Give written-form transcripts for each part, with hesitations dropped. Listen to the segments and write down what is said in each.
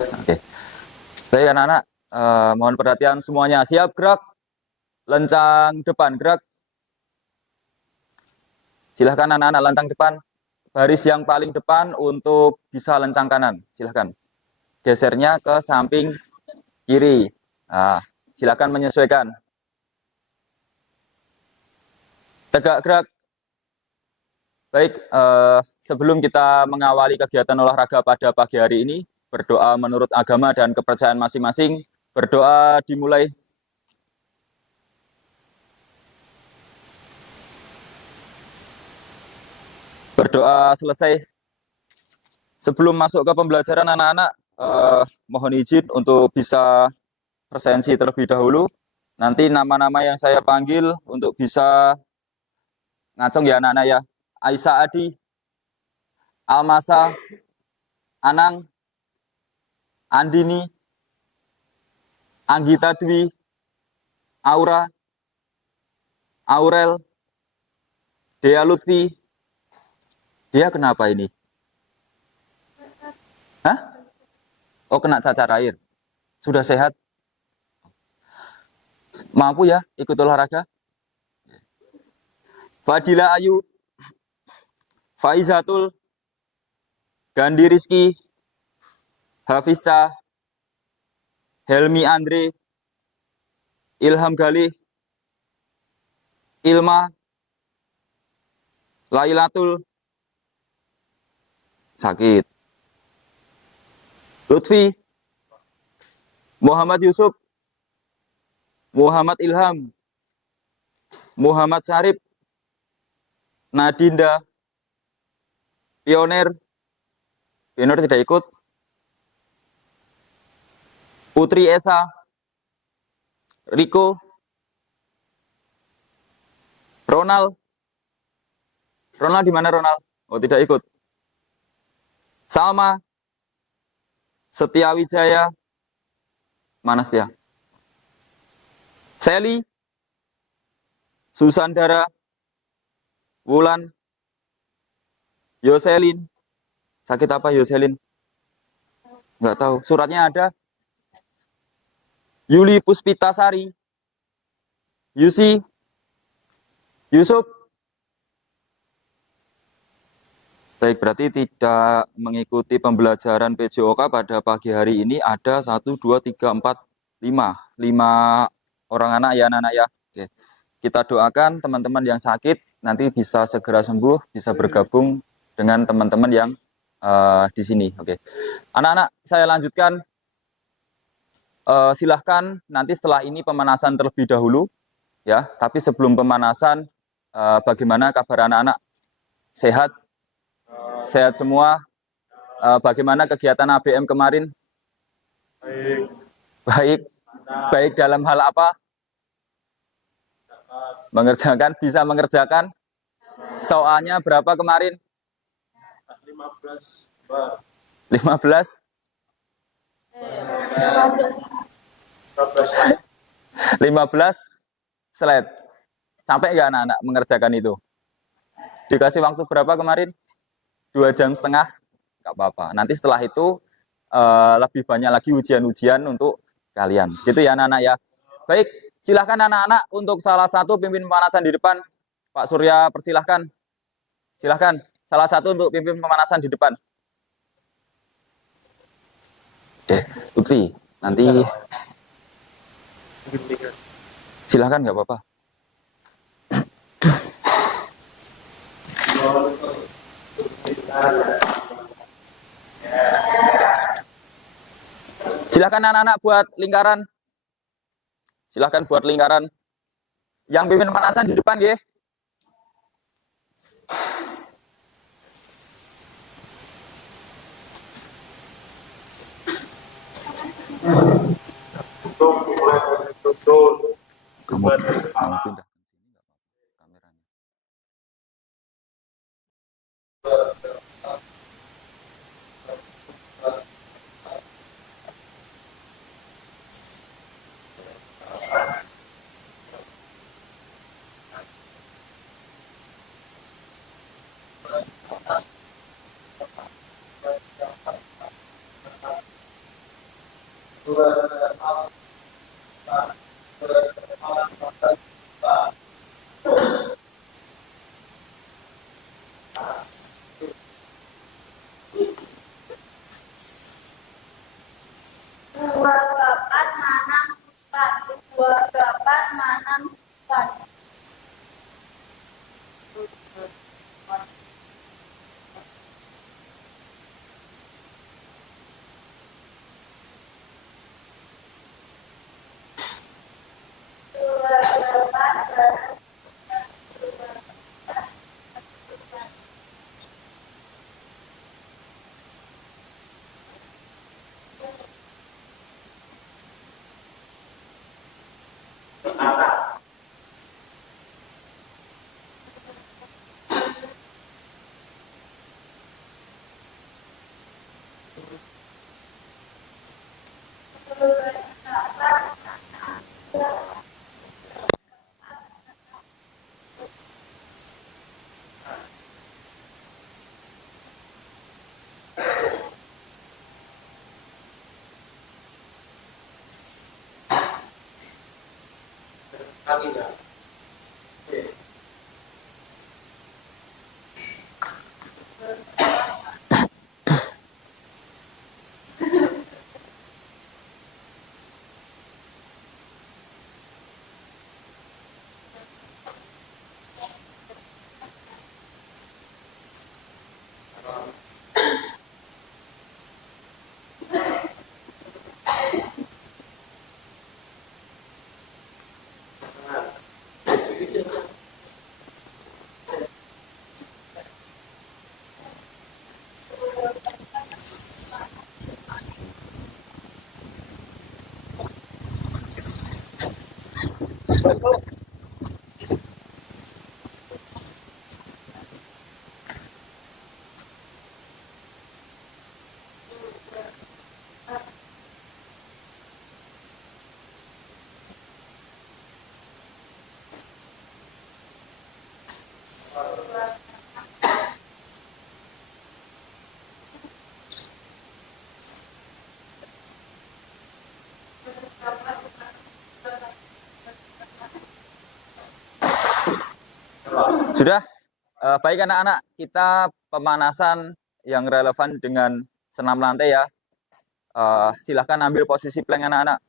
Oke. Baik anak-anak, mohon perhatian semuanya. Siap, gerak. Lencang depan, gerak. Silahkan anak-anak lencang depan. Baris yang paling depan untuk bisa lencang kanan. Silahkan. Gesernya ke samping kiri. Nah, silahkan menyesuaikan. Tegak, gerak. Baik, sebelum kita mengawali kegiatan olahraga pada pagi hari ini, berdoa menurut agama dan kepercayaan masing-masing. Berdoa dimulai. Berdoa selesai. Sebelum masuk ke pembelajaran anak-anak, mohon izin untuk bisa presensi terlebih dahulu. Nanti nama-nama yang saya panggil untuk bisa ngacung ya anak-anak ya. Aisyah Adi, Almasa, Anang, Andini, Anggita Dwi, Aura, Aurel, Dea Lutfi. Dia kenapa ini? Hah? Oh, kena cacar air. Sudah sehat? Mampu ya ikut olahraga? Fadila Ayu, Faizatul, Gandhi Rizky, Hafizca, Helmi Andre, Ilham Galih, Ilma, Lailatul, sakit. Lutfi, Muhammad Yusuf, Muhammad Ilham, Muhammad Syarif, Nadinda, Pioner, Pioner tidak ikut, Putri Esa, Riko, Ronald, Ronald di mana Ronald? Oh tidak ikut. Salma, Setia Wijaya, mana Setia? Sally, Susandara, Wulan, Yoselin. Sakit apa Yoselin? Nggak tahu. Suratnya ada. Yuli Puspitasari, Yusi, Yusuf. Baik, berarti tidak mengikuti pembelajaran PJOK pada pagi hari ini ada 1, 2, 3, 4, 5. 5 orang anak ya anak-anak ya. Oke. Kita doakan teman-teman yang sakit nanti bisa segera sembuh, bisa bergabung dengan teman-teman yang di sini. Oke. Anak-anak, saya lanjutkan. Silahkan nanti setelah ini pemanasan terlebih dahulu ya. Tapi sebelum pemanasan, bagaimana kabar anak-anak? Sehat? Sehat semua? Bagaimana kegiatan ABM kemarin? Baik. Baik. Baik dalam hal apa? Mengerjakan, bisa mengerjakan. Soalnya berapa kemarin? 15. 15? 15 slide. Sampai nggak anak-anak mengerjakan itu? Dikasih waktu berapa kemarin? 2,5 jam? Nggak apa-apa. Nanti setelah itu lebih banyak lagi ujian-ujian untuk kalian. Gitu ya anak-anak ya. Baik, silahkan anak-anak untuk salah satu pimpin pemanasan di depan. Pak Surya persilahkan. Silahkan, salah satu untuk pimpin pemanasan di depan. Oke, Lutfi, nanti silahkan nggak apa-apa. Silahkan anak-anak buat lingkaran. Silahkan buat lingkaran. Yang pimpin pemanasan di depan, ya. Kamu pindah. Dua babat manang empat. Dua babat manang empat. Dua babat Sudah. Baik anak-anak, kita pemanasan yang relevan dengan senam lantai ya. Silahkan ambil posisi plank anak-anak.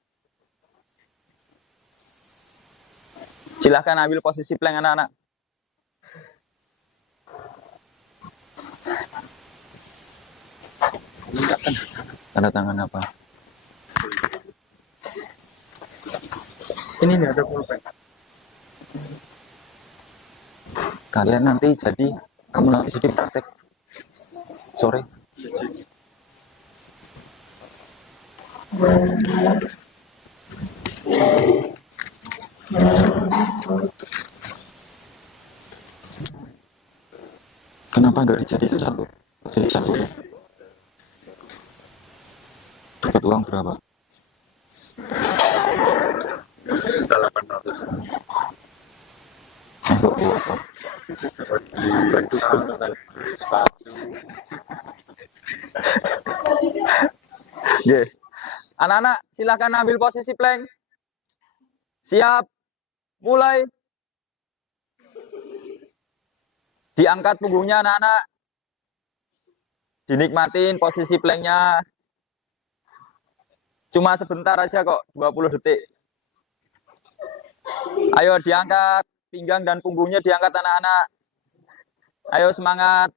Silahkan ambil posisi plank anak-anak. Tanda tangan apa? Ini nih ada pulpen. Kalian nanti jadi, kamu nanti jadi praktek sore. Kenapa nggak dijadikan satu? Jadi satu. Dapat uang berapa? 800. Untuk apa? Bantu sepatu. Yeah. Anak-anak, silahkan ambil posisi plank. Siap. Mulai. Diangkat punggungnya anak-anak. Dinikmatin posisi planknya. Cuma sebentar aja kok, 20 detik. Ayo diangkat, pinggang dan punggungnya diangkat anak-anak. Ayo semangat.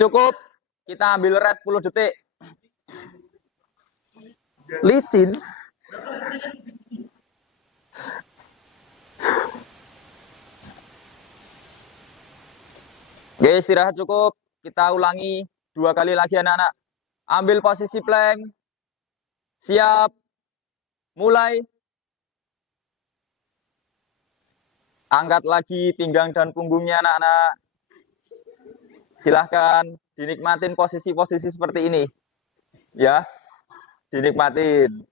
Cukup, kita ambil rest 10 detik. Licin. Oke, istirahat cukup. Kita ulangi 2 kali lagi anak-anak. Ambil posisi plank. Siap. Mulai. Angkat lagi pinggang dan punggungnya anak-anak. Silahkan dinikmatin posisi-posisi seperti ini. Ya, dinikmatin.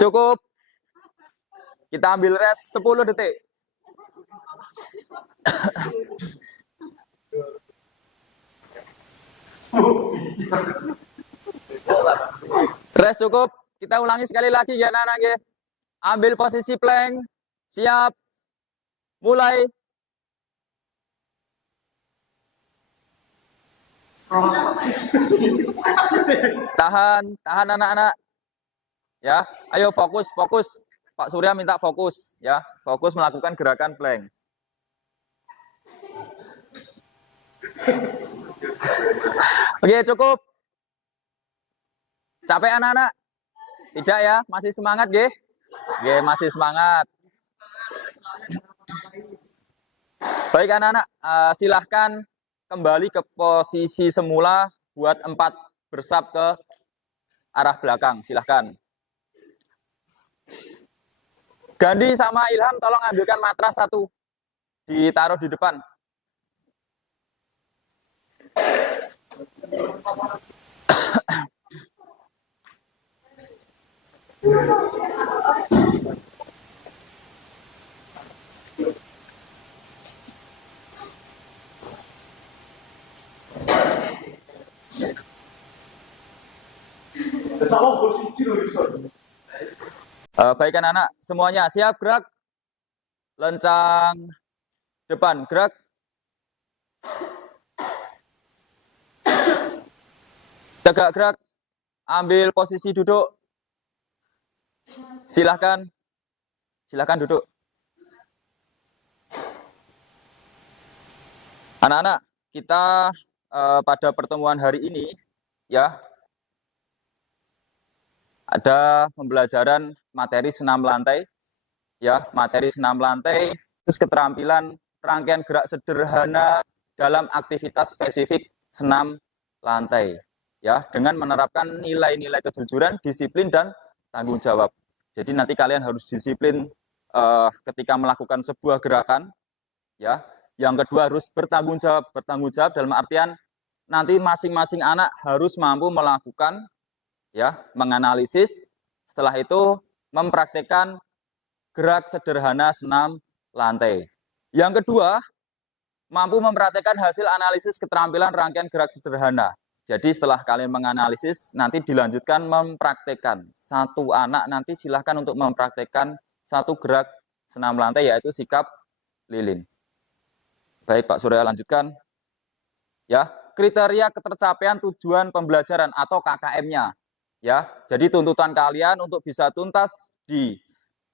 Cukup. Kita ambil rest 10 detik. Rest cukup. Kita ulangi sekali lagi ya anak-anak ya. Ambil posisi plank. Siap. Mulai. Tahan anak-anak. Ya, ayo fokus. Pak Surya minta fokus ya. Fokus melakukan gerakan plank. Oke, cukup. Capek anak-anak? Tidak ya, masih semangat nggih? Nggih, masih semangat. Baik anak-anak, silahkan kembali ke posisi semula buat 4 bersab ke arah belakang, silahkan. Gandhi sama Ilham tolong ambilkan matras 1, ditaruh di depan. Baik anak-anak, semuanya siap gerak. Lencang depan, gerak. Tegak gerak. Ambil posisi duduk. Silahkan duduk. Anak-anak, kita pada pertemuan hari ini ya ada pembelajaran materi senam lantai ya, terus keterampilan rangkaian gerak sederhana dalam aktivitas spesifik senam lantai ya, dengan menerapkan nilai-nilai kejujuran, disiplin dan tanggung jawab. Jadi nanti kalian harus disiplin ketika melakukan sebuah gerakan ya. Yang kedua harus bertanggung jawab dalam artian nanti masing-masing anak harus mampu melakukan ya, menganalisis, setelah itu mempraktekkan gerak sederhana senam lantai. Yang kedua, mampu mempraktekkan hasil analisis keterampilan rangkaian gerak sederhana. Jadi setelah kalian menganalisis, nanti dilanjutkan mempraktekkan. Satu anak nanti silahkan untuk mempraktekkan 1 gerak senam lantai, yaitu sikap lilin. Baik Pak Surya, lanjutkan. Ya, kriteria ketercapaian tujuan pembelajaran atau KKM-nya. Ya, jadi tuntutan kalian untuk bisa tuntas di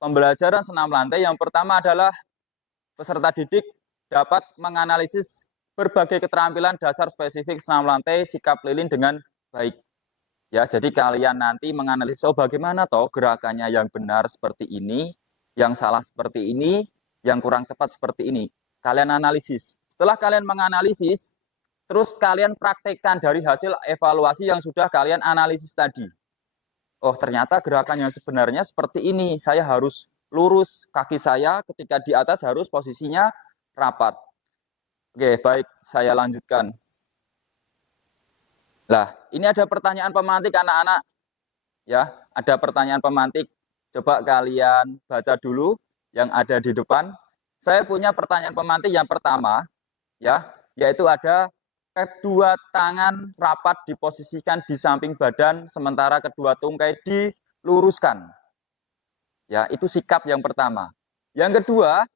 pembelajaran senam lantai yang pertama adalah peserta didik dapat menganalisis berbagai keterampilan dasar spesifik senam lantai sikap lilin dengan baik. Ya, jadi kalian nanti menganalisis bagaimana toh gerakannya yang benar seperti ini, yang salah seperti ini, yang kurang tepat seperti ini. Kalian analisis. Setelah kalian menganalisis, terus kalian praktekkan dari hasil evaluasi yang sudah kalian analisis tadi. Oh, ternyata gerakan yang sebenarnya seperti ini. Saya harus lurus, kaki saya ketika di atas harus posisinya rapat. Oke, baik, saya lanjutkan. Nah, ini ada pertanyaan pemantik anak-anak. Ya, ada pertanyaan pemantik. Coba kalian baca dulu yang ada di depan. Saya punya pertanyaan pemantik yang pertama, ya, yaitu ada kedua tangan rapat diposisikan di samping badan, sementara kedua tungkai diluruskan. Ya, itu sikap yang pertama. Yang kedua,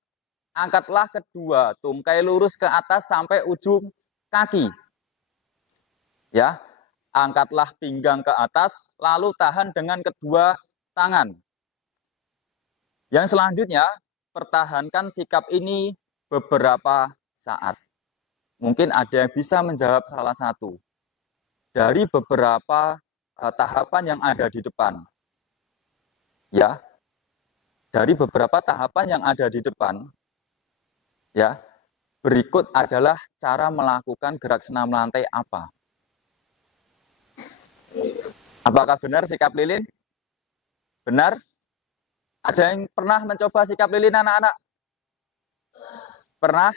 angkatlah kedua tungkai lurus ke atas sampai ujung kaki. Ya, angkatlah pinggang ke atas, lalu tahan dengan kedua tangan. Yang selanjutnya, pertahankan sikap ini beberapa saat. Mungkin ada yang bisa menjawab salah satu dari beberapa tahapan yang ada di depan. Ya, dari beberapa tahapan yang ada di depan, ya, berikut adalah cara melakukan gerak senam lantai apa. Apakah benar sikap lilin? Benar? Ada yang pernah mencoba sikap lilin anak-anak? Pernah?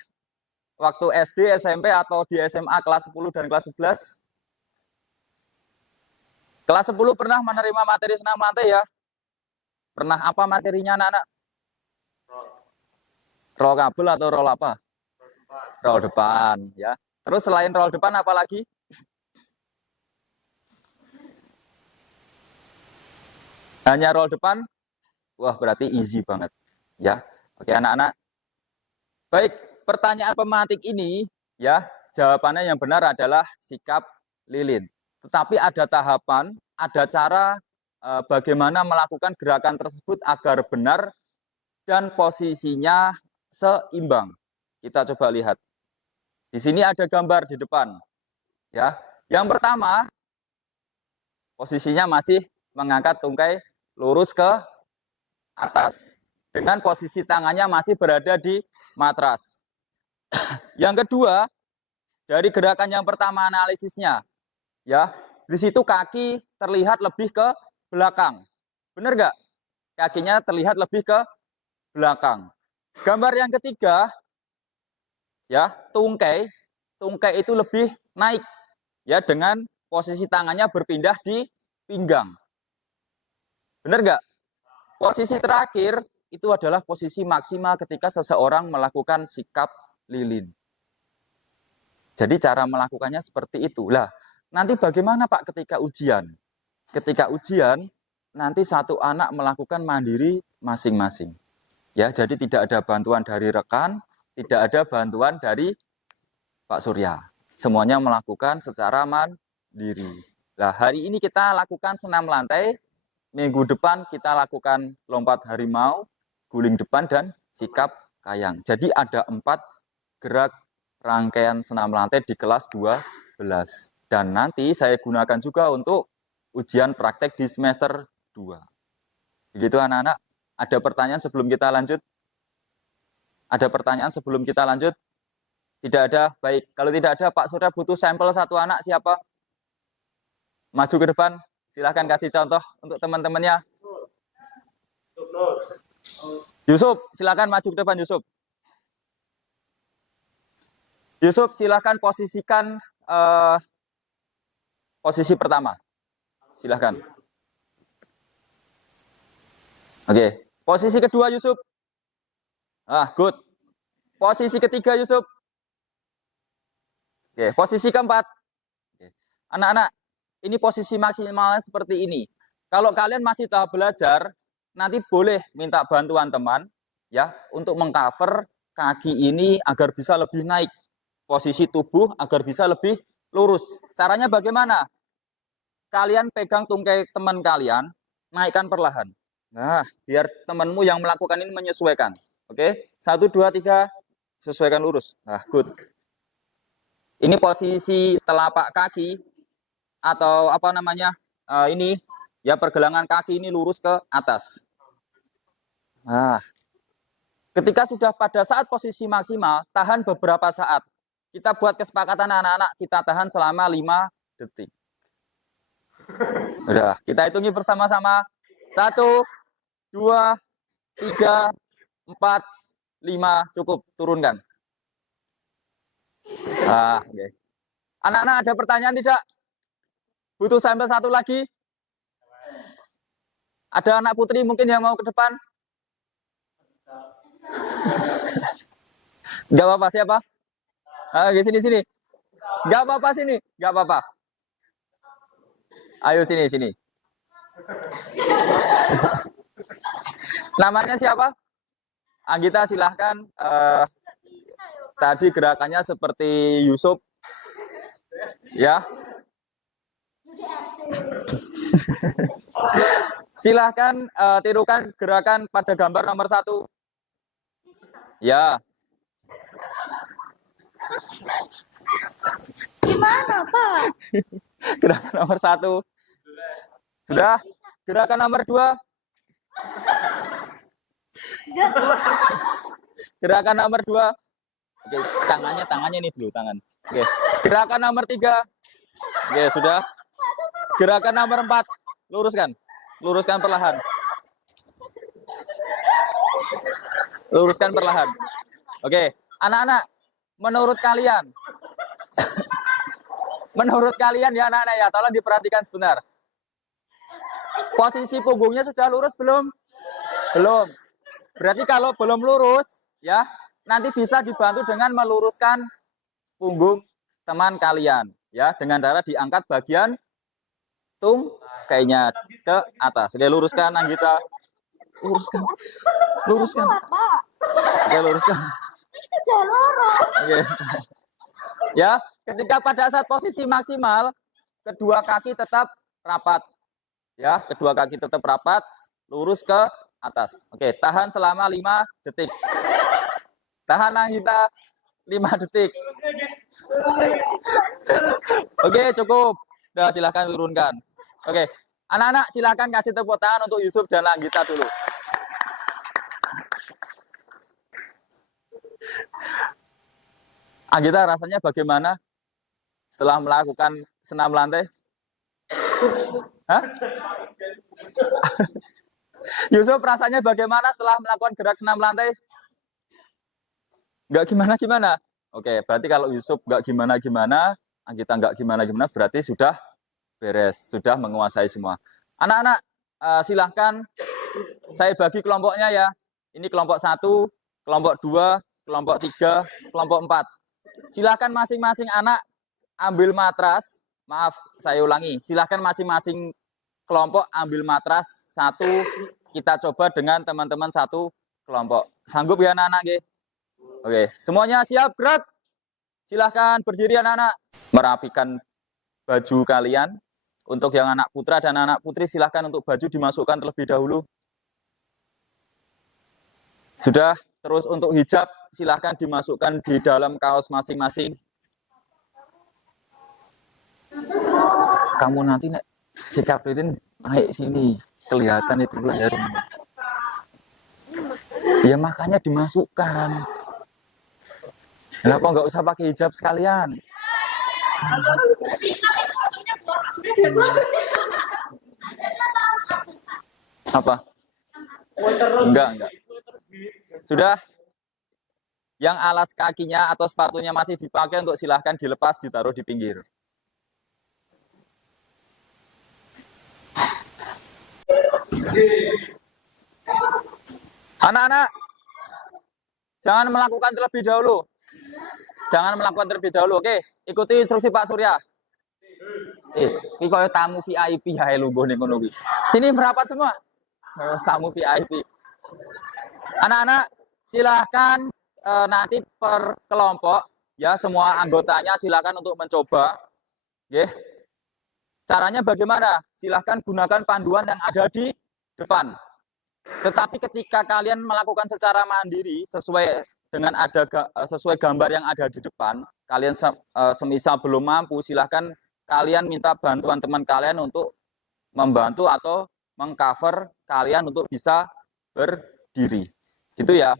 Waktu SD, SMP, atau di SMA kelas 10 dan kelas 11? Kelas 10 pernah menerima materi senam lantai ya? Pernah apa materinya anak-anak? Roll kabel atau roll apa? Roll depan ya. Terus selain roll depan apa lagi? Hanya roll depan, wah berarti easy banget. Ya, oke anak-anak. Baik, pertanyaan pematik ini, ya jawabannya yang benar adalah sikap lilin. Tetapi ada tahapan, ada cara bagaimana melakukan gerakan tersebut agar benar dan posisinya seimbang. Kita coba lihat. Di sini ada gambar di depan. Ya, yang pertama posisinya masih mengangkat tungkai lurus ke atas dengan posisi tangannya masih berada di matras. Yang kedua, dari gerakan yang pertama analisisnya, ya di situ kaki terlihat lebih ke belakang. Benar nggak? Kakinya terlihat lebih ke belakang. Gambar yang ketiga, ya tungkai itu lebih naik, ya dengan posisi tangannya berpindah di pinggang. Benar nggak? Posisi terakhir itu adalah posisi maksimal ketika seseorang melakukan sikap lilin. Jadi cara melakukannya seperti itu. Lah, nanti bagaimana Pak ketika ujian? Ketika ujian, nanti satu anak melakukan mandiri masing-masing. Ya, jadi tidak ada bantuan dari rekan, tidak ada bantuan dari Pak Surya. Semuanya melakukan secara mandiri. Nah, hari ini kita lakukan senam lantai, minggu depan kita lakukan lompat harimau, guling depan, dan sikap kayang. Jadi ada 4 gerak rangkaian senam lantai di kelas 12. Dan nanti saya gunakan juga untuk ujian praktek di semester 2. Begitu anak-anak. Ada pertanyaan sebelum kita lanjut? Ada pertanyaan sebelum kita lanjut? Tidak ada? Baik. Kalau tidak ada, Pak Surya butuh sampel satu anak siapa? Maju ke depan. Silahkan kasih contoh untuk teman-temannya. Yusuf, silahkan maju ke depan Yusuf. Yusuf, silahkan posisikan posisi pertama. Silahkan. Oke. Posisi kedua Yusuf. Good. Posisi ketiga Yusuf. Oke. Posisi keempat. Anak-anak, ini posisi maksimalnya seperti ini. Kalau kalian masih tahap belajar, nanti boleh minta bantuan teman ya untuk mengcover kaki ini agar bisa lebih naik. Posisi tubuh agar bisa lebih lurus. Caranya bagaimana? Kalian pegang tungkai teman kalian, naikkan perlahan. Nah, biar temanmu yang melakukan ini menyesuaikan. Oke, 1, 2, 3, sesuaikan lurus. Nah, good. Ini posisi telapak kaki atau apa namanya? Ini ya pergelangan kaki ini lurus ke atas. Nah, ketika sudah pada saat posisi maksimal, tahan beberapa saat. Kita buat kesepakatan anak-anak, kita tahan selama 5 detik. Udah, kita hitungi bersama-sama. 1, 2, 3, 4, 5, cukup, turunkan. Okay. Anak-anak ada pertanyaan tidak? Butuh sampel satu lagi? Ada anak putri mungkin yang mau ke depan? Gak apa-apa, siapa? Sini. Gak apa-apa sini, gak apa-apa. Ayo sini. Namanya siapa? Anggita silahkan. Tadi gerakannya seperti Yusuf. Ya. Silahkan tirukan gerakan pada gambar nomor 1. Ya. Gimana, Pak? Gerakan nomor 1. Sudah? Gerakan nomor 2. Gerakan nomor 2. Oke, tangannya ini dulu, tangan. Oke. Gerakan nomor 3. Oke, sudah. Gerakan nomor 4. Luruskan perlahan. Luruskan perlahan. Oke, anak-anak, menurut kalian ya anak-anak ya, tolong diperhatikan sebentar. Posisi punggungnya sudah lurus belum? Belum. Berarti kalau belum lurus, ya, nanti bisa dibantu dengan meluruskan punggung teman kalian, ya, dengan cara diangkat bagian tungkainya ke atas. Oke, luruskan Anggita. Luruskan. Luruskan. Pak. Oke, luruskan. Udah lurus. Oke. Ya, ketika pada saat posisi maksimal, kedua kaki tetap rapat. Ya, kedua kaki tetap rapat, lurus ke atas. Oke, tahan selama 5 detik. Tahan Anggita 5 detik. Oke, cukup. Udah, silahkan turunkan. Oke, anak-anak silahkan kasih tepuk tangan untuk Yusuf dan Anggita dulu. Anggita, rasanya bagaimana setelah melakukan senam lantai? Hah? Yusuf, rasanya bagaimana setelah melakukan gerak senam lantai? Nggak gimana-gimana. Oke, berarti kalau Yusuf nggak gimana-gimana, Anggita nggak gimana-gimana, berarti sudah beres, sudah menguasai semua. Anak-anak, silahkan saya bagi kelompoknya ya. Ini kelompok 1, kelompok 2, kelompok 3, kelompok 4. Silahkan masing-masing anak ambil matras. Maaf, saya ulangi. Silahkan masing-masing kelompok ambil matras 1. Kita coba dengan teman-teman 1 kelompok. Sanggup ya anak-anak? Oke, semuanya siap, gerak. Silahkan berdiri anak-anak. Merapikan baju kalian. Untuk yang anak putra dan anak putri, silahkan untuk baju dimasukkan terlebih dahulu. Sudah, terus untuk hijab, silahkan dimasukkan di dalam kaos masing-masing. Kamu nanti sikap Ridin naik sini, kelihatan itu lehermu. Ya makanya dimasukkan. Kenapa nggak usah pakai hijab sekalian? Apa? Enggak. Sudah. Yang alas kakinya atau sepatunya masih dipakai untuk silahkan dilepas, ditaruh di pinggir. Anak-anak, jangan melakukan terlebih dahulu. Jangan melakukan terlebih dahulu, oke? Ikuti instruksi Pak Surya. Ini kaya tamu VIP ya lu nih ngono kuwi. Sini merapat semua. Tamu VIP. Anak-anak, silahkan nanti per kelompok ya, semua anggotanya silahkan untuk mencoba. Nggih. Caranya bagaimana? Silahkan gunakan panduan yang ada di depan. Tetapi ketika kalian melakukan secara mandiri sesuai dengan sesuai gambar yang ada di depan, kalian semisal belum mampu, silahkan kalian minta bantuan teman kalian untuk membantu atau mengcover kalian untuk bisa berdiri. Gitu ya.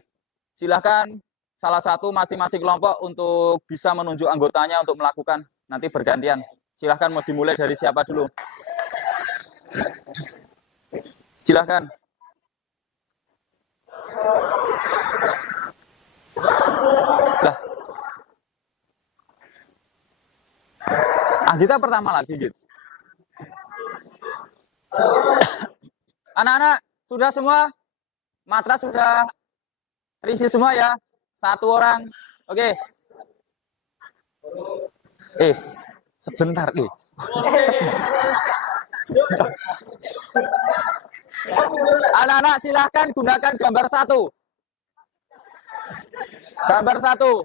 Silahkan salah satu masing-masing kelompok untuk bisa menunjuk anggotanya untuk melakukan. Nanti bergantian. Silahkan mau dimulai dari siapa dulu? Silahkan. Lah. Anggita pertama lagi gitu. Anak-anak, sudah semua? Matras sudah terisi semua ya? 1 orang. Oke. Sebentar, Anak-anak silahkan gunakan gambar 1. Gambar 1.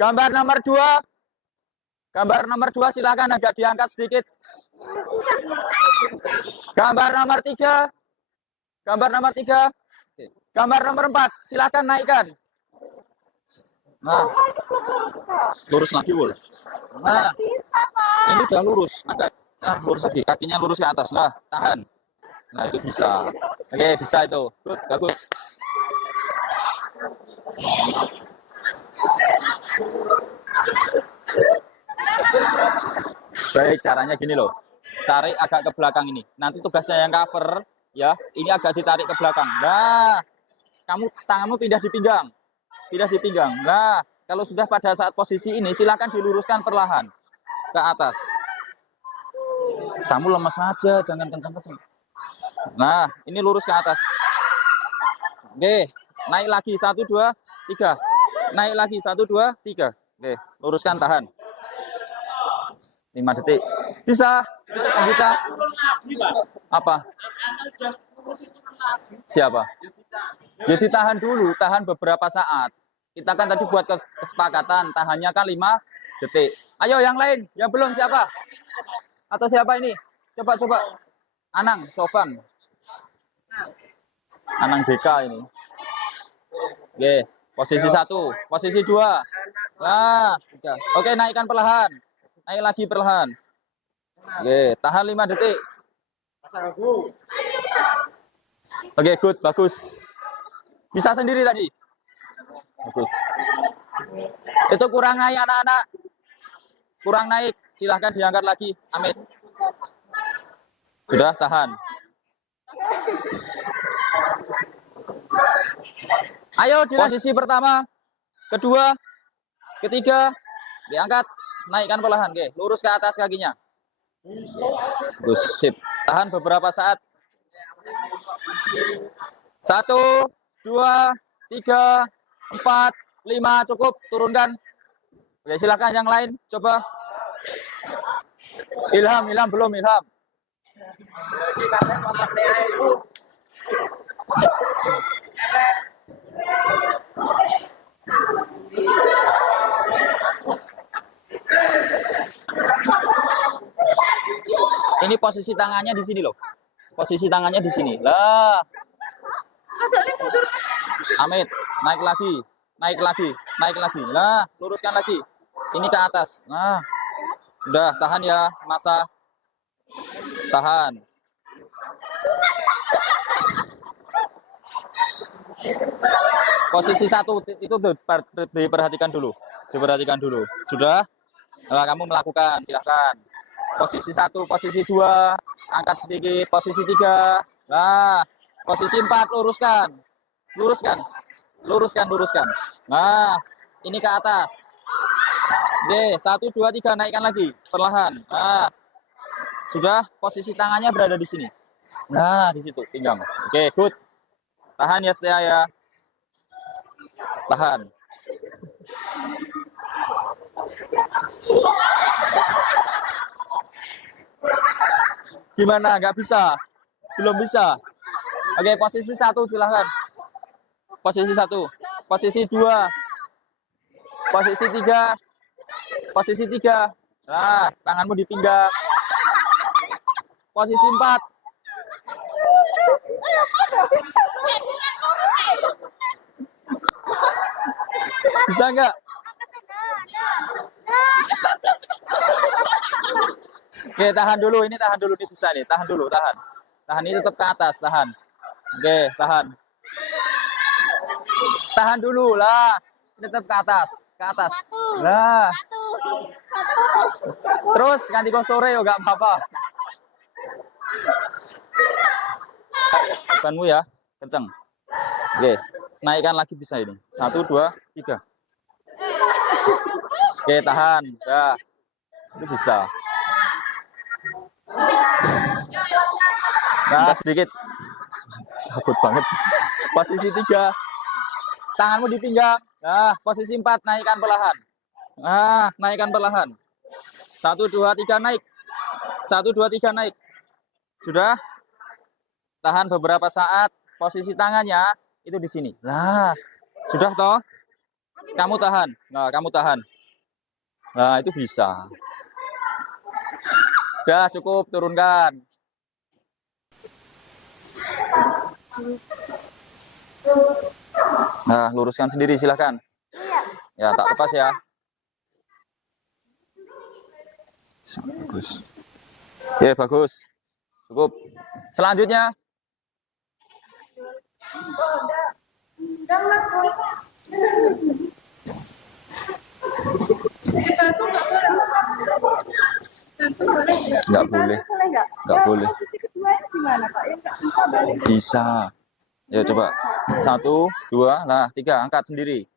Gambar nomor 2. Gambar nomor 2 silahkan agak diangkat sedikit. Gambar nomor 3. Gambar nomor 3. Gambar nomor 4 silahkan naikkan. Nah, lurus lagi, Wul. Nah, ini udah lurus. Agak, lurus lagi. Kakinya lurus ke atas. Nah, tahan. Nah, itu bisa. Oke, bisa itu. Good, bagus. Baik, caranya gini loh. Tarik agak ke belakang ini. Nanti tugasnya yang cover, ya. Ini agak ditarik ke belakang. Nah, tanganmu pindah di pinggang. Pindah di pinggang. Nah, kalau sudah pada saat posisi ini, silakan diluruskan perlahan ke atas. Kamu lemas saja, jangan kencang-kencang. Nah, ini lurus ke atas. Oke, naik lagi 1, 2, 3. Naik lagi 1, 2, 3. Oke, luruskan, tahan. 5 detik. Bisa. Kita apa? Siapa? Ya ditahan dulu, tahan beberapa saat. Kita kan tadi buat kesepakatan, tahannya kan 5 detik. Ayo yang lain, yang belum siapa? Atau siapa ini? Coba. Anang, Sofan. Anang BK ini. Oke, posisi 1, posisi 2. Nah, 3. Oke, naikkan perlahan. Naik lagi perlahan. Oke, tahan 5 detik. Oke, good, bagus. Bisa sendiri tadi. Bagus. Itu kurang naik anak-anak. Kurang naik. Silahkan diangkat lagi. Amit. Sudah, tahan. Ayo, posisi pertama, kedua, ketiga, diangkat, naikkan perlahan. Oke, lurus ke atas kakinya. Bagus, sip. Tahan beberapa saat. 1, 2, 3, 4, 5, cukup, turunkan. Oke, silakan yang lain, coba. Ilham, belum Ilham. Ini posisi tangannya di sini loh. Posisi tangannya di sini. Lah. Amit, naik lagi. Lah, luruskan lagi. Ini ke atas. Nah. Udah, tahan ya, masa. Tahan. Posisi 1 itu diperhatikan dulu. Sudah? Nah, kamu melakukan, silahkan. Posisi 1, posisi 2, angkat sedikit, posisi 3. Nah, posisi 4, luruskan. Nah, ini ke atas. Oke, 1, 2, 3, naikkan lagi, perlahan. Nah, sudah, posisi tangannya berada di sini. Nah, di situ, pinggang. Oke, good. Tahan ya, setia ya. Tahan. Gimana? Nggak bisa? Belum bisa? Oke, posisi 1 silahkan. Posisi 1. Posisi 2. Posisi 3. Posisi 3. Nah, tanganmu di pinggang. Posisi 4. Bisa nggak? Oke, tahan dulu. Ini bisa nih. Tahan dulu. Tahan ini tetap ke atas. Tahan. Oke, tahan. Tahan dulu lah. Ini tetap ke atas. Nah. Terus ganti sore yo, nggak apa-apa. Bebanmu ya, kenceng. Oke, naikkan lagi bisa ini. 1, 2, 3. Oke, tahan. Ya, itu bisa. Nah, sedikit. Takut banget. Posisi 3. Tanganmu di pinggang. Nah, posisi 4, naikkan perlahan. Nah, naikkan perlahan. 1, 2, 3, naik. 1, 2, 3, naik. Sudah? Tahan beberapa saat. Posisi tangannya itu di sini. Nah, sudah toh? Kamu tahan. Nah, kamu tahan. Nah, itu bisa. Udah, cukup, turunkan. Nah, luruskan sendiri, silakan. Ya, tak lepas ya. Bagus. Ya, bagus. Cukup. Selanjutnya. Nggak boleh. Posisi kedua gimana Pak? Yang nggak bisa balik. Bisa. Ya coba. 1, 2, nah 3, angkat sendiri.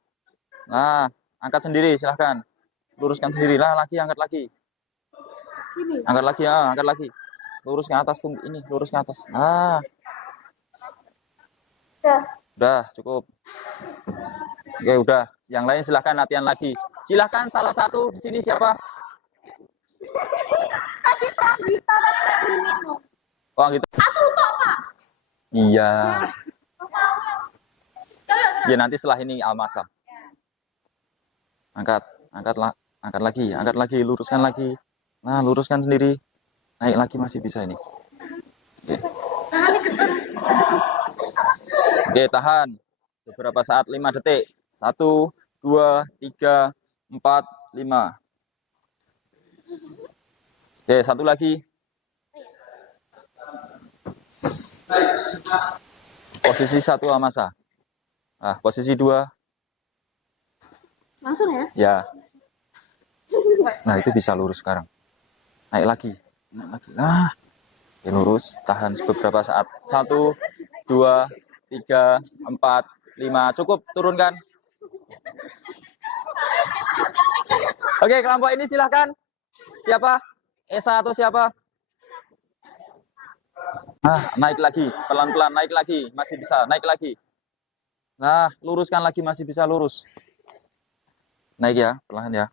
Nah, angkat sendiri, silahkan. Luruskan sendiri lah, angkat lagi. Ini. Angkat lagi. Lurus ke atas tuh, ini, lurus ke atas. Nah. Udah, cukup. Oke, udah. Yang lain silahkan latihan lagi. Silahkan salah satu di sini siapa? tadi perang kita tapi nggak diminum. Oh gitu. Aku tok Pak. Iya. Coba. Ya nanti setelah ini Almasa. Angkat, angkat lagi, luruskan lagi. Nah, luruskan sendiri. Naik lagi masih bisa ini. Oke. Oke, tahan. Beberapa saat 5 detik. 1, 2, 3, 4, 5. Oke, satu lagi. Posisi 1 Almasa. Nah, posisi 2. Langsung ya? Ya. Nah, itu bisa lurus sekarang. Naik lagi. Nah, oke, lurus. Tahan beberapa saat. 1, 2, 3, 4, 5. Cukup, turunkan. Oke, kelompok ini silahkan. Siapa? Esa atau siapa? Nah, naik lagi. Pelan-pelan, naik lagi. Masih bisa, naik lagi. Nah, luruskan lagi, masih bisa lurus. Naik ya, perlahan ya.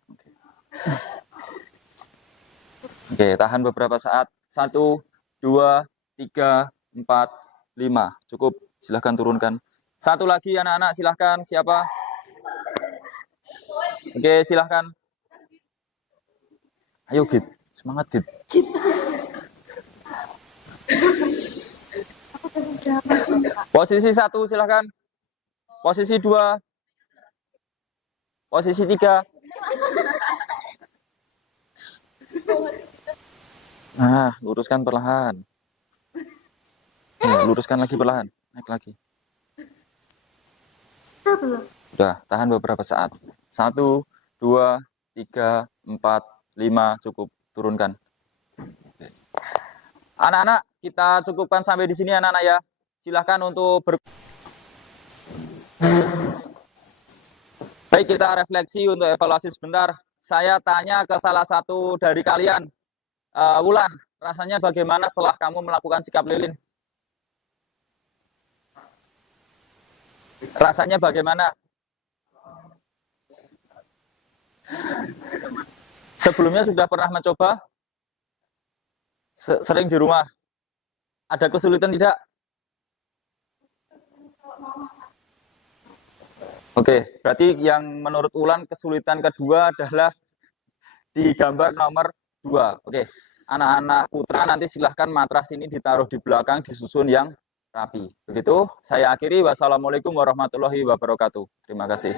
Oke, tahan beberapa saat. 1, 2, 3, 4, 5. Cukup, silahkan turunkan. Satu lagi anak-anak, silahkan. Siapa? Oke, silahkan. Ayo, Git. Semangat, Git. Posisi 1, silahkan. Posisi 2. Posisi 3. Nah, luruskan perlahan. Luruskan lagi perlahan. Naik lagi. Udah, tahan beberapa saat. 1, 2, 3, 4, 5. Cukup, turunkan. Anak-anak, kita cukupkan sampai di sini anak-anak ya. Silahkan untuk Baik, kita refleksi untuk evaluasi sebentar. Saya tanya ke salah satu dari kalian. Wulan, rasanya bagaimana setelah kamu melakukan sikap lilin? Rasanya bagaimana? Sebelumnya sudah pernah mencoba? Sering di rumah? Ada kesulitan tidak? Oke, berarti yang menurut Wulan kesulitan kedua adalah di gambar nomor 2. Oke, anak-anak putra nanti silahkan matras ini ditaruh di belakang, disusun yang rapi. Begitu, saya akhiri. Wassalamualaikum warahmatullahi wabarakatuh. Terima kasih.